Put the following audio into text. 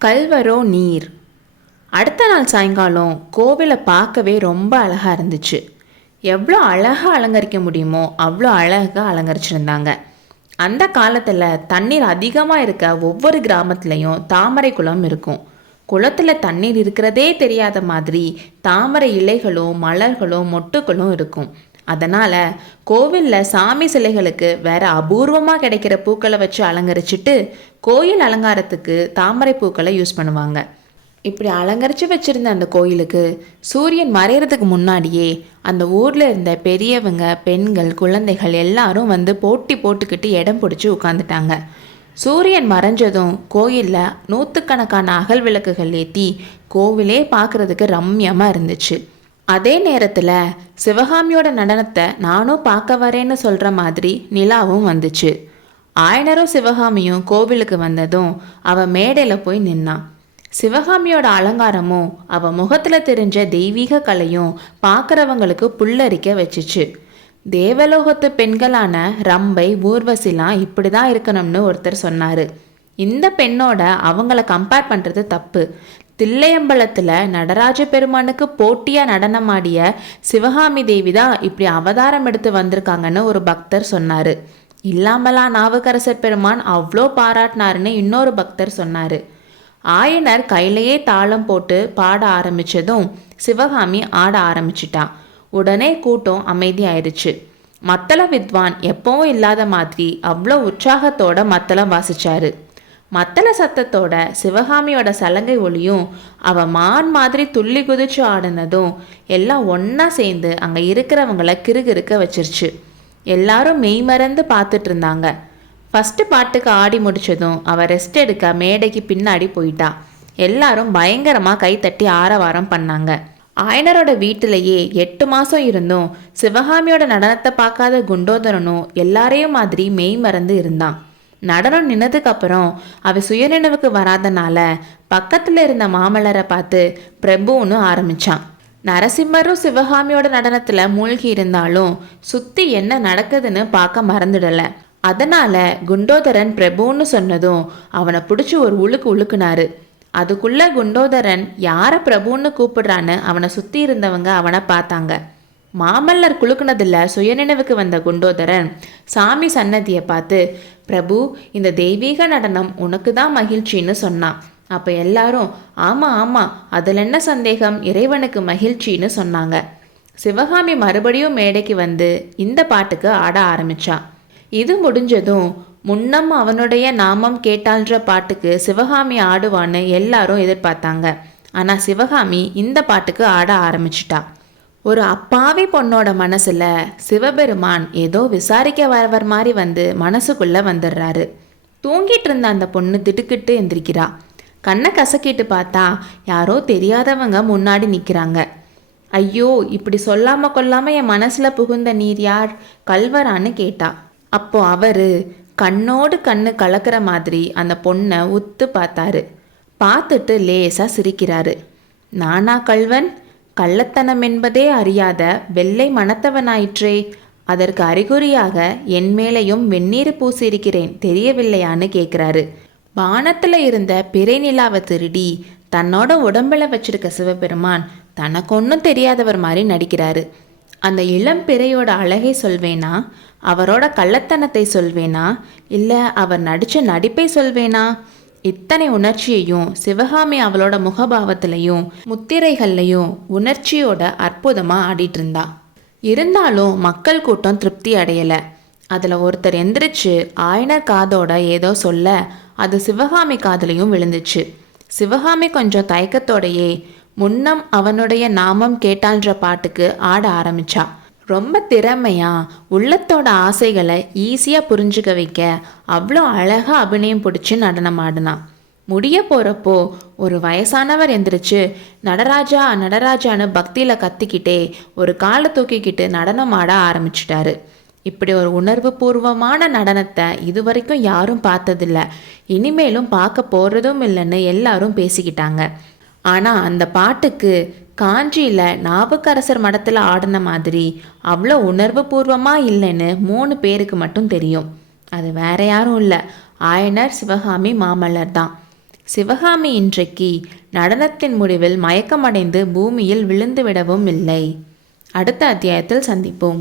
கல்வரோ நீர். அடுத்த நாள் சாயங்காலம் கோவிலை பார்க்கவே ரொம்ப அழகாக இருந்துச்சு. எவ்வளோ அழகாக அலங்கரிக்க முடியுமோ அவ்வளோ அழகாக அலங்கரிச்சிருந்தாங்க. அந்த காலத்தில் தண்ணீர் அதிகமாக இருக்க ஒவ்வொரு கிராமத்துலேயும் தாமரை குளம் இருக்கும். குளத்தில் தண்ணீர் இருக்கிறதே தெரியாத மாதிரி தாமரை இலைகளும் மலர்களும் மொட்டுக்களும் இருக்கும். அதனால் கோவிலில் சாமி சிலைகளுக்கு வேற அபூர்வமாக கிடைக்கிற பூக்களை வச்சு அலங்கரிச்சுட்டு கோயில் அலங்காரத்துக்கு தாமரை பூக்களை யூஸ் பண்ணுவாங்க. இப்படி அலங்கரித்து வச்சுருந்த அந்த கோயிலுக்கு சூரியன் மறைகிறதுக்கு முன்னாடியே அந்த ஊரில் இருந்த பெரியவங்க, பெண்கள், குழந்தைகள் எல்லாரும் வந்து போட்டி போட்டுக்கிட்டு இடம் பிடிச்சி உட்காந்துட்டாங்க. சூரியன் மறைஞ்சதும் கோயிலில் நூற்றுக்கணக்கான அகல் விளக்குகள் ஏற்றி கோவிலே பார்க்குறதுக்கு ரம்யமாக இருந்துச்சு. அதே நேரத்தில் சிவகாமியோட நடனத்தை நானும் பார்க்க வரேன்னு சொல்கிற மாதிரி நிலாவும் வந்துச்சு. ஆயனரும் சிவகாமியும் கோவிலுக்கு வந்ததும் அவள் மேடையில் போய் நின்னான். சிவகாமியோட அலங்காரமும் அவள் முகத்தில் தெரிஞ்ச தெய்வீக கலையும் பார்க்குறவங்களுக்கு புல்லரிக்க வச்சுச்சு. தேவலோகத்து பெண்களான ரம்பை, ஊர்வசிலாம் இப்படி தான் இருக்கணும்னு ஒருத்தர் சொன்னார். இந்த பெண்ணோட அவங்கள கம்பேர் பண்ணுறது தப்பு. தில்லையம்பலத்தில் நடராஜ பெருமானுக்கு போட்டியாக நடனமாடிய சிவகாமி தேவி தான் இப்படி அவதாரம் எடுத்து வந்திருக்காங்கன்னு ஒரு பக்தர் சொன்னார். இல்லாமலாம் நாவுக்கரசர் பெருமான் அவ்வளோ பாராட்டினாருன்னு இன்னொரு பக்தர் சொன்னார். ஆயனர் கையிலேயே தாளம் போட்டு பாட ஆரம்பித்ததும் சிவகாமி ஆட ஆரம்பிச்சிட்டான். உடனே கூட்டம் அமைதி ஆயிடுச்சு. மத்தள வித்வான் எப்பவும் இல்லாத மாதிரி அவ்வளோ உற்சாகத்தோட மத்தளம் வாசிச்சாரு. மத்தள சத்தத்தோட சிவகாமியோட சலங்கை ஒளியும் அவ மான் மாதிரி துள்ளி குதிச்சு ஆடினதும் எல்லாம் ஒன்றா சேர்ந்து அங்கே இருக்கிறவங்கள கிறுகிறுக்க வச்சிருச்சு. எல்லாரும் மெய்மறந்து பார்த்துட்டு இருந்தாங்க. ஃபஸ்ட்டு பாட்டுக்கு ஆடி முடித்ததும் அவள் ரெஸ்ட் எடுக்க மேடைக்கு பின்னாடி போயிட்டா. எல்லாரும் பயங்கரமாக கைத்தட்டி ஆரவாரம் பண்ணாங்க. ஆயனரோட வீட்டிலேயே 8 மாதம் இருந்தும் சிவகாமியோட நடனத்தை பார்க்காத குண்டோதரனும் எல்லாரையும் மாதிரி மெய் மறந்து இருந்தான். நடனம் நின்னதுக்கப்புறம் அவ சுயநினைவுக்கு வராதனால பக்கத்தில் இருந்த மாமல்லரை பார்த்து பிரபுன்னு ஆரம்பிச்சான். நரசிம்மரும் சிவகாமியோட நடனத்தில் மூழ்கி இருந்தாலும் சுற்றி என்ன நடக்குதுன்னு பார்க்க மறந்துடலை. அதனால குண்டோதரன் பிரபுன்னு சொன்னதும் அவனை பிடிச்சி ஒரு உழுக்குனாரு. அதுக்குள்ள குண்டோதரன் யாரை பிரபுன்னு கூப்பிடுறான்னு அவனை சுற்றி இருந்தவங்க அவனை பார்த்தாங்க. மாமல்லர் குலுக்குனதில் சுயநினைவுக்கு வந்த குண்டோதரன் சாமி சன்னதியை பார்த்து, பிரபு, இந்த தெய்வீக நடனம் உனக்கு தான் மகிழ்ச்சின்னு சொன்னான். அப்போ எல்லாரும் ஆமாம் ஆமாம், அதில் என்ன சந்தேகம், இறைவனுக்கு மகிழ்ச்சின்னு சொன்னாங்க. சிவகாமி மறுபடியும் மேடைக்கு வந்து இந்த பாட்டுக்கு ஆட ஆரம்பிச்சான். இது முடிஞ்சதும் முன்னம் அவனுடைய நாமம் கேட்டால்ன்ற பாட்டுக்கு சிவகாமி ஆடுவான்னு எல்லாரும் எதிர்பார்த்தாங்க. ஆனால் சிவகாமி இந்த பாட்டுக்கு ஆட ஆரம்பிச்சிட்டா. ஒரு அப்பாவி பொண்ணோட மனசில் சிவபெருமான் ஏதோ விசாரிக்க வரவர் மாதிரி வந்து மனசுக்குள்ளே வந்துடுறாரு. தூங்கிட்டு இருந்த அந்த பொண்ணு திடுக்கிட்டு எந்திரிக்கிறா. கண்ணை கசக்கிட்டு பார்த்தா யாரோ தெரியாதவங்க முன்னாடி நிற்கிறாங்க. ஐயோ, இப்படி சொல்லாமல் கொல்லாமல் என் மனசில் புகுந்த நீர் யார், கல்வரான்னு கேட்டா. அப்போ அவரு கண்ணோடு கண்ணு கலக்கிற மாதிரி அந்த பொண்ணை உத்து பார்த்தாரு. பார்த்துட்டு லேசாக சிரிக்கிறாரு. நானா கல்வன்? கள்ளத்தனம் என்பதே அறியாத வெள்ளை மனத்தவனாயிற்றே. அதற்கு அறிகுறியாக என் மேலையும் வெந்நீர் பூசியிருக்கிறேன், தெரியவில்லையான்னு கேட்குறாரு. வானத்தில் இருந்த பிறை நிலாவை திருடி தன்னோட உடம்பில் வச்சிருக்க சிவபெருமான் தனக்கு ஒன்றும் தெரியாதவர் மாதிரி நடிக்கிறாரு. அந்த இளம் பிறையோட அழகை சொல்வேனா, அவரோட கள்ளத்தனத்தை சொல்வேனா, இல்லை அவர் நடித்த நடிப்பை சொல்வேனா? இத்தனை உணர்ச்சியையும் சிவகாமி அவளோட முகபாவத்திலையும் முத்திரைகள்லையும் உணர்ச்சியோட அற்புதமாக ஆடிட்டு இருந்தா. இருந்தாலும் மக்கள் கூட்டம் திருப்தி அடையலை. அதில் ஒருத்தர் எந்திரிச்சு ஆயனர் காதோட ஏதோ சொல்ல அது சிவகாமி காதலையும் விழுந்துச்சு. சிவகாமி கொஞ்சம் தயக்கத்தோடையே முன்னம் அவனுடைய நாமம் கேட்டான்ற பாட்டுக்கு ஆட ஆரம்பிச்சா. ரொம்ப திறமையா உள்ளத்தோட ஆசைகளை ஈஸியாக புரிஞ்சுக்க வைக்க அவ்வளோ அழகாக அபிநயம் பிடிச்சி நடனம் ஆடினான். முடிய போகிறப்போ ஒரு வயசானவர் எந்திரிச்சு நடராஜா நடராஜான்னு பக்தியில் கத்திக்கிட்டே ஒரு காலை தூக்கிக்கிட்டு நடனம் ஆட ஆரம்பிச்சிட்டாரு. இப்படி ஒரு உணர்வு பூர்வமான நடனத்தை இதுவரைக்கும் யாரும் பார்த்ததில்ல, இனிமேலும் பார்க்க போகிறதும் இல்லைன்னு எல்லாரும் பேசிக்கிட்டாங்க. ஆனால் அந்த பாட்டுக்கு காஞ்சியில் நாவுக்கரசர் மடத்தில் ஆடின மாதிரி அவ்வளோ உணர்வு பூர்வமாக இல்லைன்னு 3 பேருக்கு மட்டும் தெரியும். அது வேற யாரும் இல்லை, ஆயனர், சிவகாமி, மாமல்லர் தான். சிவகாமி இன்றைக்கு நடனத்தின் முடிவில் மயக்கமடைந்து பூமியில் விழுந்து விடவும் இல்லை. அடுத்த அத்தியாயத்தில் சந்திப்போம்.